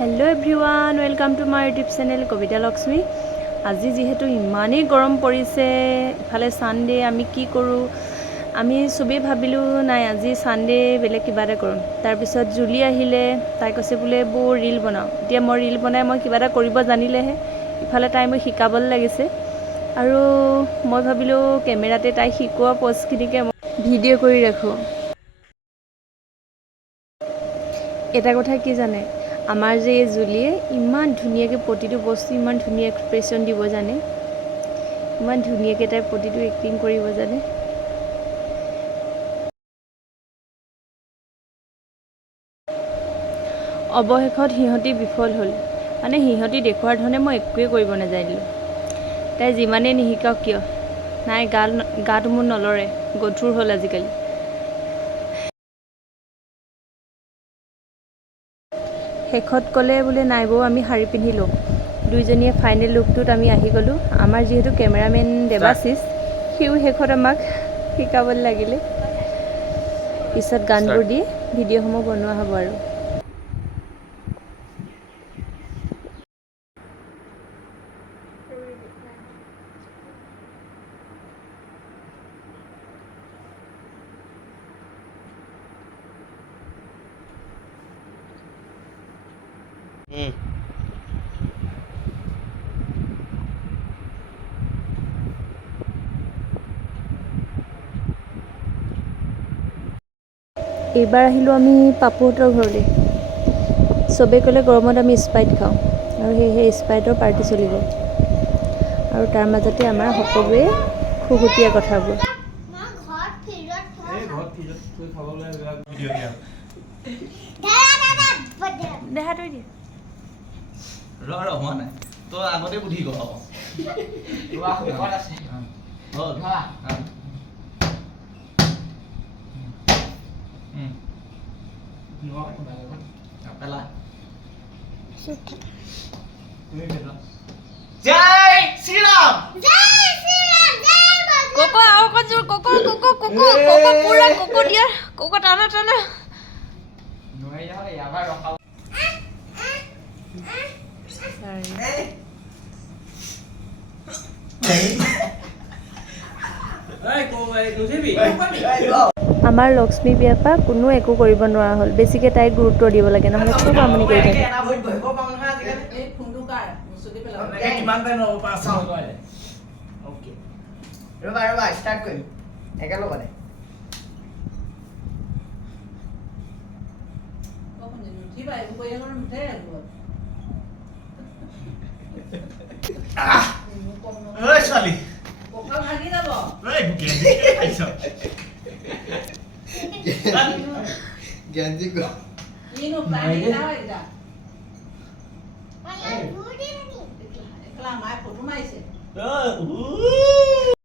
Hello everyone welcome to my YouTube channel Kavita Lakshmi. आज जीहेतु इमानेই गरम परिছে इफाले सानडे आमी की करूँ आमी सबै भाबिलो नाइ আজি सानडे बेलेग किबा এটা करूँ। तार पिছত जुली आहिले ताई কৈছে बोले बो रील बनाओ। এতিয়া মই रील बनाই মই किबा এটা কৰিব জানিলেহে ইফালে তাই মই শিকাবলৈ লাগিছে আৰু মই ভাবিলো কেমেৰাতে তাই শিকোৱা পোষ্টখিনিকে ভিডিঅ' কৰি ৰাখো। এটা কথা কি জানে আমাৰ যে জুলিয়ে ইমান ধুনীয়াকৈ প্ৰতিটো বস্তু ইমান ধুনীয়া এক্সপ্ৰেছন দিব জানে, ইমান ধুনীয়াকৈ তাই প্ৰতিটো এক্টিং কৰিব জানে। অৱশেষত সিহঁতি বিফল হ'ল, মানে সিহঁতি দেখুৱাৰ ধৰণে মই একোৱে কৰিব নাজানিলোঁ। তাই যিমানেই নিশিকাওক কিয় নাই গাটো মোৰ নলৰে, গধুৰ হ'ল আজিকালি। শেষত ক'লে বোলে নাই বৌ আমি শাৰী পিন্ধি লওঁ। দুইজনীয়ে ফাইনেল লুকটোত আমি আহি গ'লোঁ। আমাৰ যিহেতু কেমেৰামেন দেৱাশিষ সিও শেষত আমাক শিকাবলৈ লাগিলে। পিছত গানবোৰ দি ভিডিঅ'সমূহ বনোৱা হ'ব আৰু। এইবাৰ আহিলোঁ আমি পাপুহঁতৰ ঘৰলৈ। চবেই ক'লে গৰমত আমি স্প্ৰাইট খাওঁ আৰু সেই স্প্ৰাইটৰ পাৰ্টি চলিব আৰু তাৰ মাজতে আমাৰ সকলোৱে খুহুতীয়া কথাবোৰ। जय श्री राम कोको आओ कजूर कोको कोको कोको कोको पूरा कोको दिया कोको टाना टाना नोए यार याबा रखा আমাৰ লক্ষ্মী বিয়াৰ পৰা কোনো একো কৰিব নোৱাৰা হ'ল। বেছিকৈ তাইক গুৰুত্ব দিব লাগে, নহ'লে খুব আমনি কৰি থাকে। ৰবা ষ্টাৰ্ট কৰিম একেলগতে। ছোৱালী গেঞ্জি